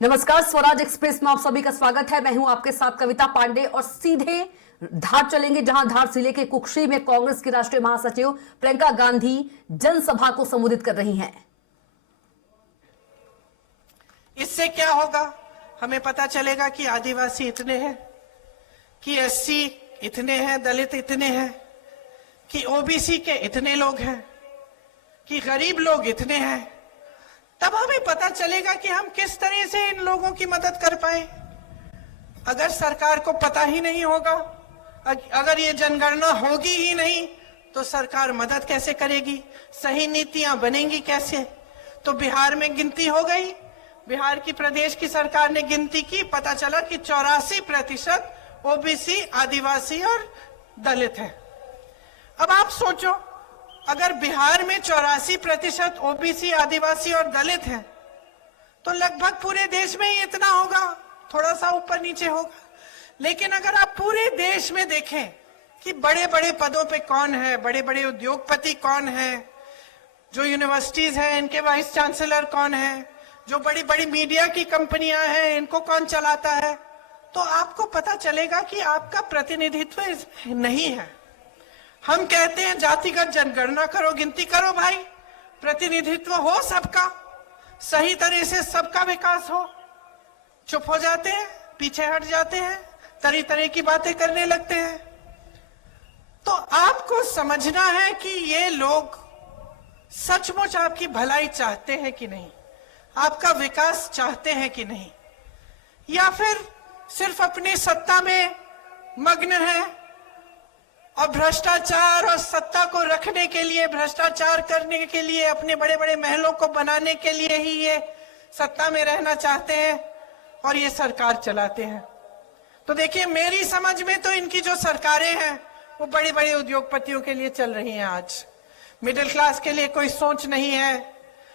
नमस्कार, स्वराज एक्सप्रेस में आप सभी का स्वागत है। मैं हूं आपके साथ कविता पांडे और सीधे धार चलेंगे, जहां धार जिले के कुक्षी में कांग्रेस की राष्ट्रीय महासचिव प्रियंका गांधी जनसभा को संबोधित कर रही हैं। इससे क्या होगा? हमें पता चलेगा कि आदिवासी इतने हैं, कि एससी इतने हैं, दलित इतने हैं, कि ओबीसी के इतने लोग हैं, कि गरीब लोग इतने हैं। तब हमें पता चलेगा कि हम किस तरह से इन लोगों की मदद कर पाए। अगर सरकार को पता ही नहीं होगा, अगर ये जनगणना होगी ही नहीं, तो सरकार मदद कैसे करेगी? सही नीतियां बनेंगी कैसे? तो बिहार में गिनती हो गई, बिहार की प्रदेश की सरकार ने गिनती की, पता चला कि 84% ओबीसी, आदिवासी और दलित है। अब आप सोचो, अगर बिहार में 84% ओबीसी, आदिवासी और दलित हैं, तो लगभग पूरे देश में ही इतना होगा, थोड़ा सा ऊपर नीचे होगा। लेकिन अगर आप पूरे देश में देखें कि बड़े बड़े पदों पे कौन है, बड़े बड़े उद्योगपति कौन है, जो यूनिवर्सिटीज हैं इनके वाइस चांसलर कौन है, जो बड़ी बड़ी मीडिया की कंपनियां हैं इनको कौन चलाता है, तो आपको पता चलेगा कि आपका प्रतिनिधित्व नहीं है। हम कहते हैं जातिगत जनगणना करो, गिनती करो भाई, प्रतिनिधित्व हो सबका, सही तरह से सबका विकास हो। चुप हो जाते हैं, पीछे हट जाते हैं, तरह तरह की बातें करने लगते हैं। तो आपको समझना है कि ये लोग सचमुच आपकी भलाई चाहते हैं कि नहीं, आपका विकास चाहते हैं कि नहीं, या फिर सिर्फ अपनी सत्ता में मग्न है और भ्रष्टाचार और सत्ता को रखने के लिए, भ्रष्टाचार करने के लिए, अपने बड़े बड़े महलों को बनाने के लिए ही ये सत्ता में रहना चाहते हैं और ये सरकार चलाते हैं। तो देखिए, मेरी समझ में तो इनकी जो सरकारें हैं वो बड़े बड़े उद्योगपतियों के लिए चल रही हैं। आज मिडिल क्लास के लिए कोई सोच नहीं है,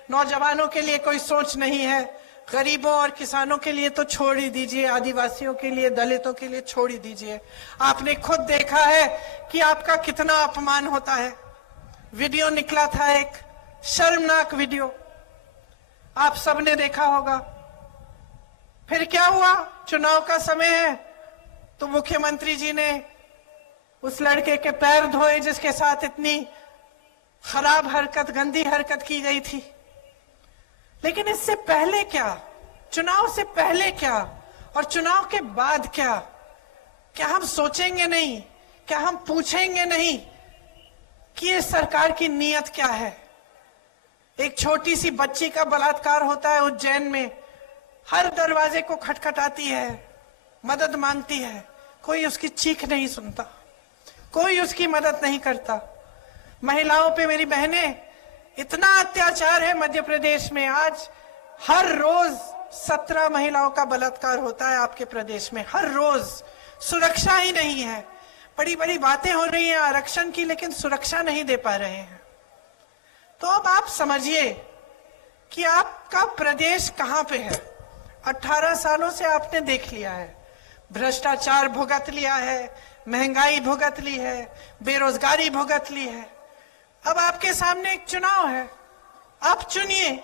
नौजवानों के लिए कोई सोच नहीं है, गरीबों और किसानों के लिए तो छोड़ ही दीजिए, आदिवासियों के लिए, दलितों के लिए छोड़ ही दीजिए। आपने खुद देखा है कि आपका कितना अपमान होता है। वीडियो निकला था, एक शर्मनाक वीडियो, आप सबने देखा होगा। फिर क्या हुआ? चुनाव का समय है तो मुख्यमंत्री जी ने उस लड़के के पैर धोए जिसके साथ इतनी खराब हरकत, गंदी हरकत की गई थी। लेकिन इससे पहले क्या, चुनाव से पहले क्या और चुनाव के बाद क्या? क्या हम सोचेंगे नहीं, क्या हम पूछेंगे नहीं कि ये सरकार की नीयत क्या है? एक छोटी सी बच्ची का बलात्कार होता है उज्जैन में, हर दरवाजे को खटखटाती है, मदद मांगती है, कोई उसकी चीख नहीं सुनता, कोई उसकी मदद नहीं करता। महिलाओं पे, मेरी बहनें, इतना अत्याचार है मध्य प्रदेश में। आज हर रोज 17 महिलाओं का बलात्कार होता है आपके प्रदेश में, हर रोज। सुरक्षा ही नहीं है। बड़ी बड़ी बातें हो रही हैं आरक्षण की, लेकिन सुरक्षा नहीं दे पा रहे हैं। तो अब आप समझिए कि आपका प्रदेश कहां पे है। 18 सालों से आपने देख लिया है, भ्रष्टाचार भुगत लिया है, महंगाई भुगत ली है, बेरोजगारी भुगत ली है। अब आपके सामने एक चुनाव है, आप चुनिए।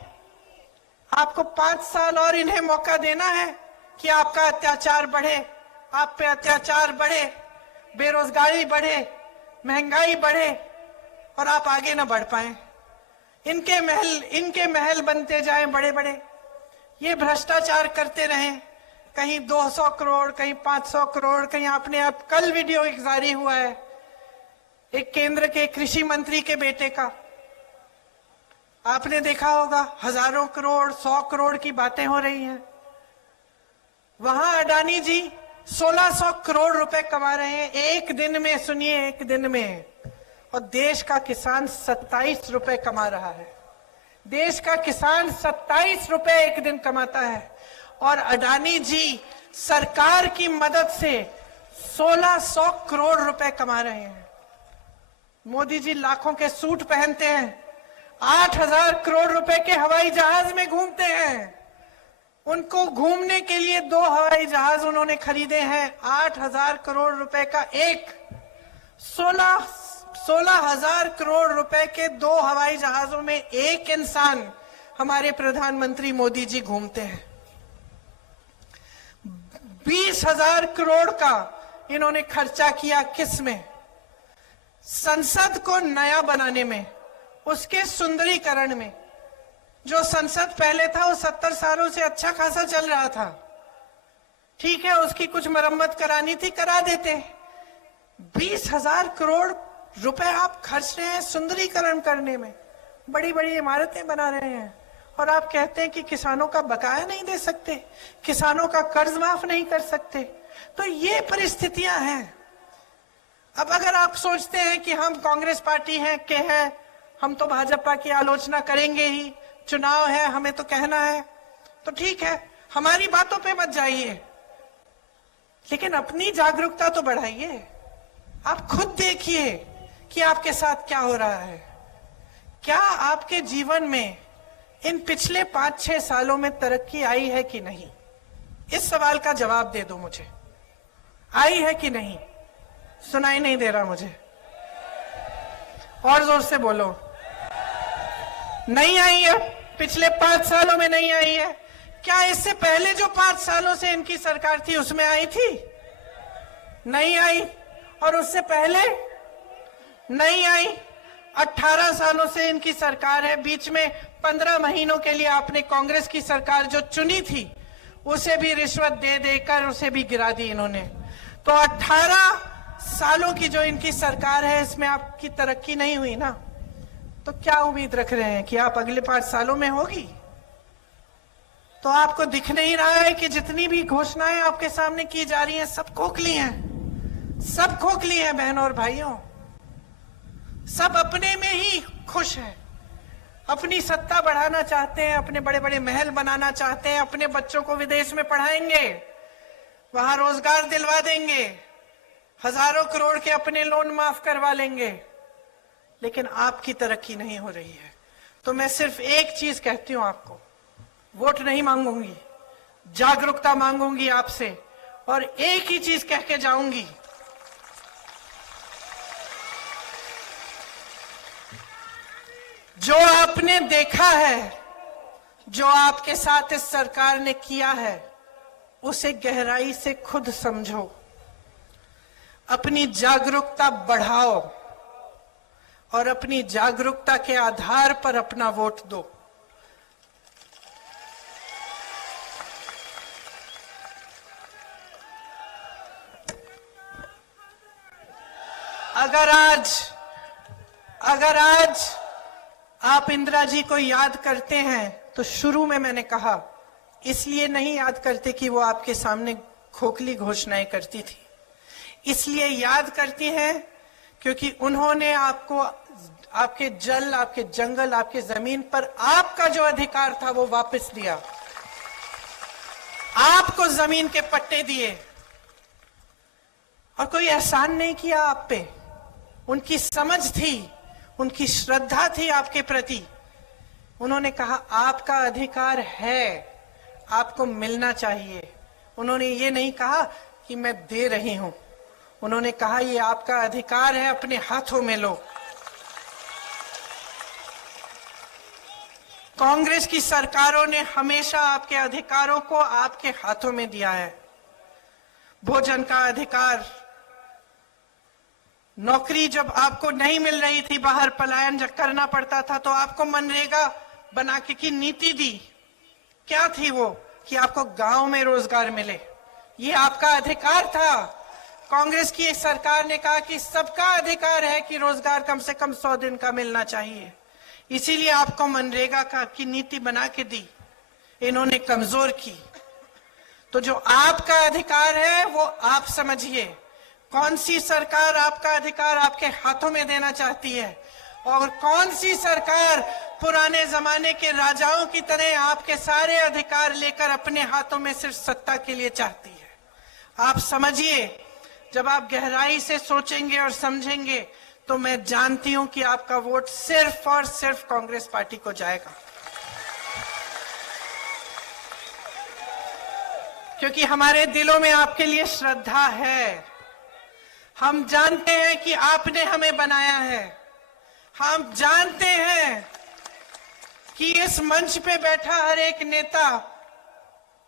आपको 5 साल और इन्हें मौका देना है कि आपका अत्याचार बढ़े, आप पे अत्याचार बढ़े, बेरोजगारी बढ़े, महंगाई बढ़े और आप आगे ना बढ़ पाए। इनके महल बनते जाएं बड़े बड़े, ये भ्रष्टाचार करते रहें, कहीं 200 करोड़, कहीं 500 करोड़, कहीं आपने आप कल वीडियो एक जारी हुआ है एक केंद्र के कृषि मंत्री के बेटे का, आपने देखा होगा, हजारों करोड़, 100 करोड़ की बातें हो रही हैं। वहां अडानी जी 1600 करोड़ रुपए कमा रहे हैं एक दिन में, सुनिए, एक दिन में। और देश का किसान 27 रुपए कमा रहा है। देश का किसान 27 रुपए एक दिन कमाता है और अडानी जी सरकार की मदद से 1600 करोड़ रुपए कमा रहे हैं। मोदी जी लाखों के सूट पहनते हैं, 8000 करोड़ रुपए के हवाई जहाज में घूमते हैं। उनको घूमने के लिए 2 हवाई जहाज उन्होंने खरीदे हैं, 8000 करोड़ रुपए का एक। 16,000 करोड़ रुपए के 2 हवाई जहाजों में एक इंसान हमारे प्रधानमंत्री मोदी जी घूमते हैं। 20,000 करोड़ का इन्होंने खर्चा किया किस में? संसद को नया बनाने में, उसके सुंदरीकरण में। जो संसद पहले था वो 70 सालों से अच्छा खासा चल रहा था। ठीक है, उसकी कुछ मरम्मत करानी थी, करा देते। 20,000 करोड़ रुपए आप खर्च रहे हैं सुंदरीकरण करने में, बड़ी बड़ी इमारतें बना रहे हैं, और आप कहते हैं कि किसानों का बकाया नहीं दे सकते, किसानों का कर्ज माफ नहीं कर सकते। तो ये परिस्थितियां हैं। अब अगर आप सोचते हैं कि हम कांग्रेस पार्टी हैं हम तो भाजपा की आलोचना करेंगे ही, चुनाव है हमें तो कहना है, तो ठीक है, हमारी बातों पे मत जाइए, लेकिन अपनी जागरूकता तो बढ़ाइए। आप खुद देखिए कि आपके साथ क्या हो रहा है। क्या आपके जीवन में इन पिछले 5-6 सालों में तरक्की आई है कि नहीं? इस सवाल का जवाब दे दो मुझे, आई है कि नहीं? सुनाई नहीं दे रहा मुझे, और जोर से बोलो। नहीं आई है, पिछले 5 सालों में नहीं आई है। क्या इससे पहले जो 5 सालों से इनकी सरकार थी उसमें आई थी? नहीं आई। और उससे पहले नहीं आई। 18 सालों से इनकी सरकार है, बीच में 15 महीनों के लिए आपने कांग्रेस की सरकार जो चुनी थी उसे भी रिश्वत दे देकर उसे भी गिरा दी इन्होंने। तो 18 सालों की जो इनकी सरकार है, इसमें आपकी तरक्की नहीं हुई ना, तो क्या उम्मीद रख रहे हैं कि आप अगले 5 सालों में होगी? तो आपको दिख नहीं रहा है कि जितनी भी घोषणाएं आपके सामने की जा रही हैं सब खोखली हैं, सब खोखली हैं बहनों और भाइयों। सब अपने में ही खुश हैं, अपनी सत्ता बढ़ाना चाहते हैं, अपने बड़े बड़े महल बनाना चाहते हैं, अपने बच्चों को विदेश में पढ़ाएंगे, वहां रोजगार दिलवा देंगे, हजारों करोड़ के अपने लोन माफ करवा लेंगे, लेकिन आपकी तरक्की नहीं हो रही है। तो मैं सिर्फ एक चीज कहती हूं आपको, वोट नहीं मांगूंगी, जागरूकता मांगूंगी आपसे, और एक ही चीज कह के जाऊंगी, जो आपने देखा है, जो आपके साथ इस सरकार ने किया है, उसे गहराई से खुद समझो, अपनी जागरूकता बढ़ाओ और अपनी जागरूकता के आधार पर अपना वोट दो। अगर आज आप इंदिरा जी को याद करते हैं तो शुरू में मैंने कहा, इसलिए नहीं याद करते कि वो आपके सामने खोखली घोषणाएं करती थी, इसलिए याद करती हैं क्योंकि उन्होंने आपको आपके जल, आपके जंगल, आपके जमीन पर आपका जो अधिकार था वो वापस दिया, आपको जमीन के पट्टे दिए और कोई एहसान नहीं किया आप पे। उनकी समझ थी, उनकी श्रद्धा थी आपके प्रति। उन्होंने कहा आपका अधिकार है, आपको मिलना चाहिए। उन्होंने ये नहीं कहा कि मैं दे रही हूं, उन्होंने कहा ये आपका अधिकार है, अपने हाथों में लो। कांग्रेस की सरकारों ने हमेशा आपके अधिकारों को आपके हाथों में दिया है। भोजन का अधिकार, नौकरी जब आपको नहीं मिल रही थी, बाहर पलायन जब करना पड़ता था, तो आपको मनरेगा बना के की नीति दी। क्या थी वो? कि आपको गांव में रोजगार मिले, ये आपका अधिकार था। कांग्रेस की सरकार ने कहा कि सबका अधिकार है कि रोजगार कम से कम 100 दिन का मिलना चाहिए, इसीलिए आपको मनरेगा की नीति बना के दी, इन्होंने कमजोर की। तो जो आपका अधिकार है वो आप समझिए, कौन सी सरकार आपका अधिकार आपके हाथों में देना चाहती है और कौन सी सरकार पुराने जमाने के राजाओं की तरह आपके सारे अधिकार लेकर अपने हाथों में सिर्फ सत्ता के लिए चाहती है। आप समझिए, जब आप गहराई से सोचेंगे और समझेंगे तो मैं जानती हूं कि आपका वोट सिर्फ और सिर्फ कांग्रेस पार्टी को जाएगा, क्योंकि हमारे दिलों में आपके लिए श्रद्धा है। हम जानते हैं कि आपने हमें बनाया है, हम जानते हैं कि इस मंच पे बैठा हर एक नेता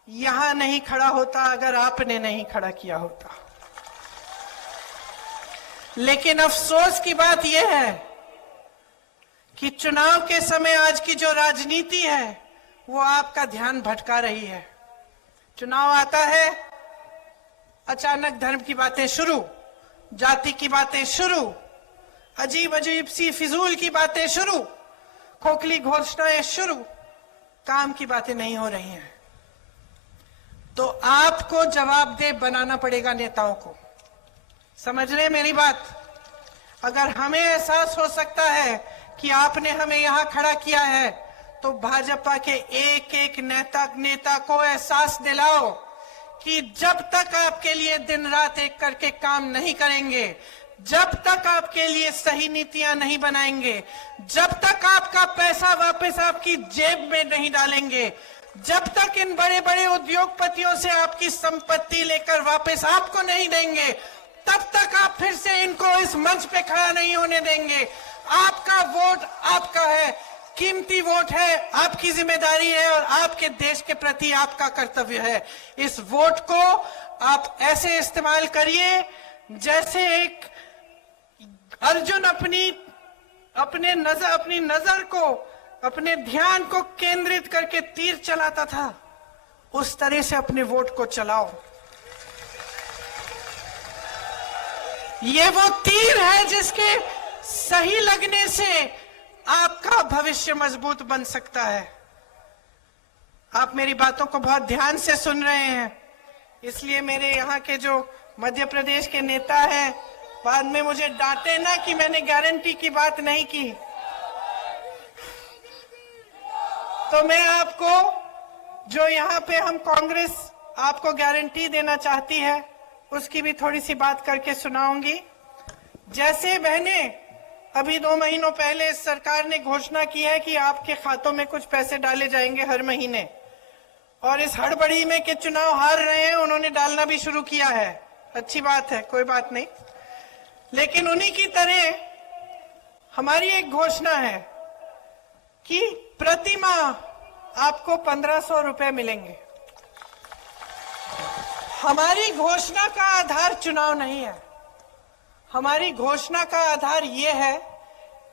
यहां नहीं खड़ा होता अगर आपने नहीं खड़ा किया होता। लेकिन अफसोस की बात यह है कि चुनाव के समय आज की जो राजनीति है वो आपका ध्यान भटका रही है। चुनाव आता है, अचानक धर्म की बातें शुरू, जाति की बातें शुरू, अजीब अजीब सी फिजूल की बातें शुरू, खोखली घोषणाएं शुरू, काम की बातें नहीं हो रही हैं। तो आपको जवाबदेह बनाना पड़ेगा नेताओं को। समझ रहे मेरी बात? अगर हमें एहसास हो सकता है कि आपने हमें यहां खड़ा किया है, तो भाजपा के एक एक नेता को एहसास दिलाओ कि जब तक आपके लिए दिन रात एक करके काम नहीं करेंगे, जब तक आपके लिए सही नीतियां नहीं बनाएंगे, जब तक आपका पैसा वापस आपकी जेब में नहीं डालेंगे, जब तक इन बड़े बड़े उद्योगपतियों से आपकी संपत्ति लेकर वापस आपको नहीं देंगे, तब तक आप फिर से इनको इस मंच पे खड़ा नहीं होने देंगे। आपका वोट आपका है, कीमती वोट है, आपकी जिम्मेदारी है और आपके देश के प्रति आपका कर्तव्य है। इस वोट को आप ऐसे इस्तेमाल करिए जैसे एक अर्जुन अपनी नजर को, अपने ध्यान को केंद्रित करके तीर चलाता था, उस तरह से अपने वोट को चलाओ। ये वो तीर है जिसके सही लगने से आपका भविष्य मजबूत बन सकता है। आप मेरी बातों को बहुत ध्यान से सुन रहे हैं, इसलिए मेरे यहाँ के जो मध्य प्रदेश के नेता हैं, बाद में मुझे डांटे ना कि मैंने गारंटी की बात नहीं की। तो मैं आपको, जो यहाँ पे हम कांग्रेस आपको गारंटी देना चाहती है, उसकी भी थोड़ी सी बात करके सुनाऊंगी। जैसे बहनें, अभी 2 महीनों पहले सरकार ने घोषणा की है कि आपके खातों में कुछ पैसे डाले जाएंगे हर महीने, और इस हड़बड़ी में के चुनाव हार रहे हैं, उन्होंने डालना भी शुरू किया है। अच्छी बात है, कोई बात नहीं। लेकिन उन्हीं की तरह हमारी एक घोषणा है कि प्रति माह आपको 1500 रुपए मिलेंगे। हमारी घोषणा का आधार चुनाव नहीं है। हमारी घोषणा का आधार यह है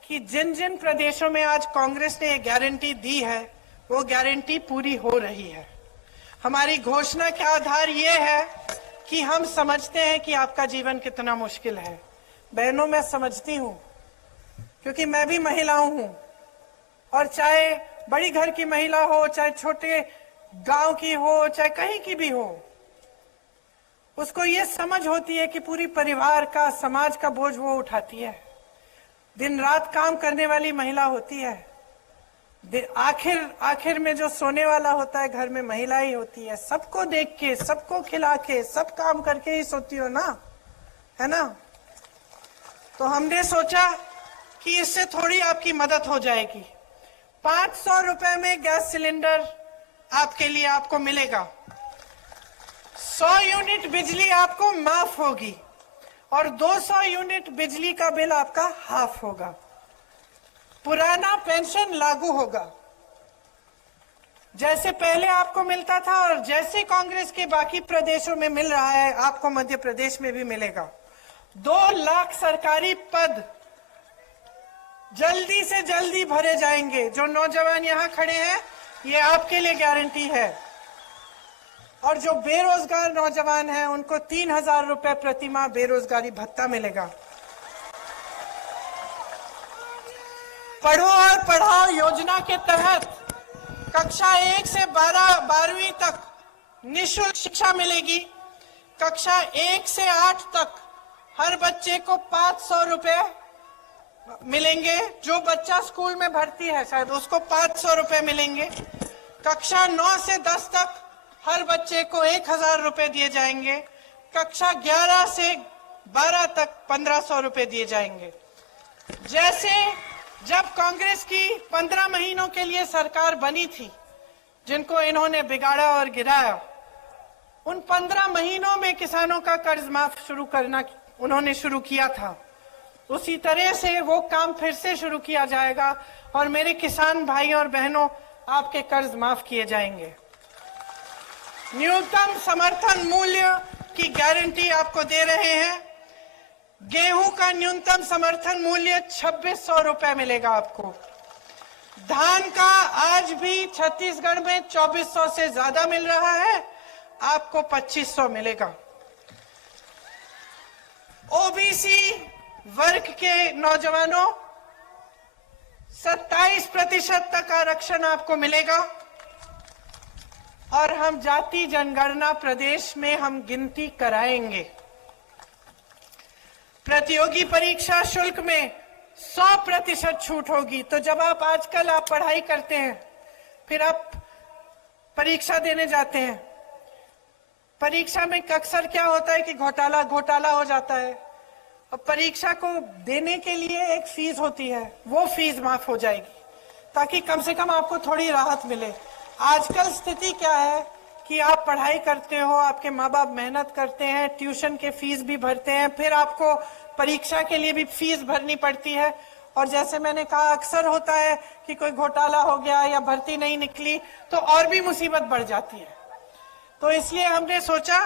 कि जिन जिन प्रदेशों में आज कांग्रेस ने गारंटी दी है, वो गारंटी पूरी हो रही है। हमारी घोषणा का आधार यह है कि हम समझते हैं कि आपका जीवन कितना मुश्किल है। बहनों, मैं समझती हूं, क्योंकि मैं भी महिलाओं हूं, और चाहे बड़ी घर की महिला हो, चाहे छोटे गांव की हो, चाहे कहीं की भी हो, उसको ये समझ होती है कि पूरी परिवार का, समाज का बोझ वो उठाती है। दिन रात काम करने वाली महिला होती है। आखिर में जो सोने वाला होता है घर में महिला ही होती है। सबको देख के, सबको खिला के, सब काम करके ही सोती हो ना, है ना? तो हमने सोचा कि इससे थोड़ी आपकी मदद हो जाएगी। 500 रुपए में गैस सिलेंडर आपके लिए आपको मिलेगा। 100 यूनिट बिजली आपको माफ होगी और 200 यूनिट बिजली का बिल आपका हाफ होगा। पुराना पेंशन लागू होगा, जैसे पहले आपको मिलता था और जैसे कांग्रेस के बाकी प्रदेशों में मिल रहा है, आपको मध्य प्रदेश में भी मिलेगा। 2 लाख सरकारी पद जल्दी से जल्दी भरे जाएंगे। जो नौजवान यहाँ खड़े हैं, ये आपके लिए गारंटी है। और जो बेरोजगार नौजवान हैं, उनको 3000 रुपए प्रति माह बेरोजगारी भत्ता मिलेगा। पढ़ो और पढ़ाओ योजना के तहत कक्षा 1 से 12वीं तक निःशुल्क शिक्षा मिलेगी। कक्षा 1 से 8 तक हर बच्चे को 500 रुपए मिलेंगे। जो बच्चा स्कूल में भर्ती है शायद, उसको 500 रुपए मिलेंगे। कक्षा 9 से 10 तक हर बच्चे को 1000 रुपए दिए जाएंगे। कक्षा 11 से 12 तक 1500 रुपए दिए जाएंगे। जैसे जब कांग्रेस की 15 महीनों के लिए सरकार बनी थी, जिनको इन्होंने बिगाड़ा और गिराया, उन 15 महीनों में किसानों का कर्ज माफ शुरू करना उन्होंने शुरू किया था। उसी तरह से वो काम फिर से शुरू किया जाएगा और मेरे किसान भाई और बहनों, आपके कर्ज माफ किए जाएंगे। न्यूनतम समर्थन मूल्य की गारंटी आपको दे रहे हैं। गेहूं का न्यूनतम समर्थन मूल्य 2600 रुपए मिलेगा आपको। धान का आज भी छत्तीसगढ़ में 2400 से ज्यादा मिल रहा है, आपको 2500 मिलेगा। ओबीसी वर्ग के नौजवानों 27% तक आरक्षण आपको मिलेगा। और हम जाति जनगणना प्रदेश में हम गिनती कराएंगे। प्रतियोगी परीक्षा शुल्क में 100% छूट होगी। तो जब आजकल आप पढ़ाई करते हैं, फिर आप परीक्षा देने जाते हैं, परीक्षा में अक्सर क्या होता है कि घोटाला हो जाता है। अब परीक्षा को देने के लिए एक फीस होती है, वो फीस माफ हो जाएगी ताकि कम से कम आपको थोड़ी राहत मिले। आजकल स्थिति क्या है कि आप पढ़ाई करते हो, आपके माँ बाप मेहनत करते हैं, ट्यूशन के फीस भी भरते हैं, फिर आपको परीक्षा के लिए भी फीस भरनी पड़ती है। और जैसे मैंने कहा, अक्सर होता है कि कोई घोटाला हो गया या भर्ती नहीं निकली तो और भी मुसीबत बढ़ जाती है। तो इसलिए हमने सोचा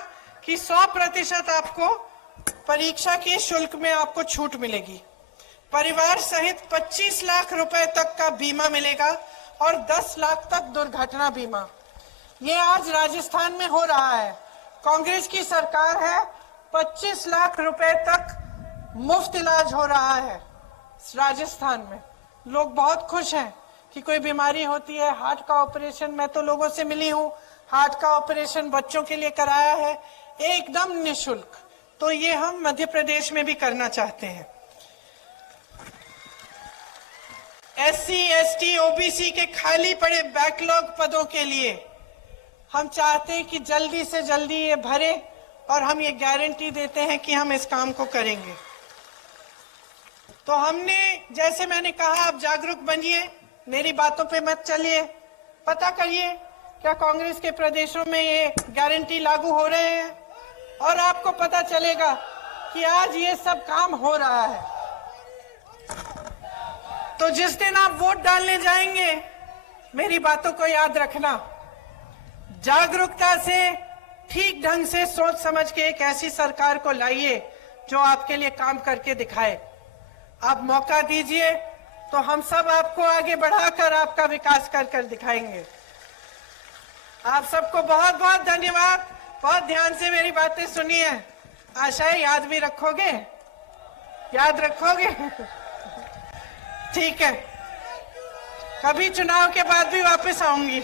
कि 100% आपको परीक्षा के शुल्क में आपको छूट मिलेगी। परिवार सहित 25 लाख रुपए तक का बीमा मिलेगा और 10 लाख तक दुर्घटना बीमा। ये आज राजस्थान में हो रहा है। कांग्रेस की सरकार है, 25 लाख रुपए तक मुफ्त इलाज हो रहा है राजस्थान में। लोग बहुत खुश हैं कि कोई बीमारी होती है, हार्ट का ऑपरेशन, मैं तो लोगों से मिली हूँ, हार्ट का ऑपरेशन बच्चों के लिए कराया है एकदम निःशुल्क। तो ये हम मध्य प्रदेश में भी करना चाहते हैं। SC, ST, OBC के खाली पड़े बैकलॉग पदों के लिए हम चाहते हैं कि जल्दी से जल्दी ये भरे और हम ये गारंटी देते हैं कि हम इस काम को करेंगे। तो हमने, जैसे मैंने कहा, आप जागरूक बनिए, मेरी बातों पे मत चलिए, पता करिए क्या कांग्रेस के प्रदेशों में ये गारंटी लागू हो रहे हैं और आपको पता चलेगा कि आज ये सब काम हो रहा है। तो जिस दिन आप वोट डालने जाएंगे, मेरी बातों को याद रखना, जागरूकता से, ठीक ढंग से सोच समझ के एक ऐसी सरकार को लाइए जो आपके लिए काम करके दिखाए। आप मौका दीजिए तो हम सब आपको आगे बढ़ाकर आपका विकास कर दिखाएंगे। आप सबको बहुत बहुत धन्यवाद। बहुत ध्यान से मेरी बातें सुनी है, आशा है याद भी रखोगे, याद रखोगे। ठीक है, कभी चुनाव के बाद भी वापस आऊंगी।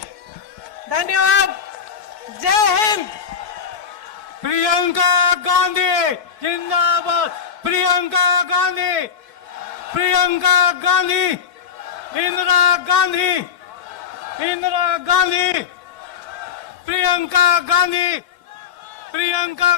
धन्यवाद, जय हिंद। प्रियंका गांधी जिंदाबाद। प्रियंका गांधी, प्रियंका गांधी, इंदिरा गांधी, इंदिरा गांधी, प्रियंका गांधी, प्रियंका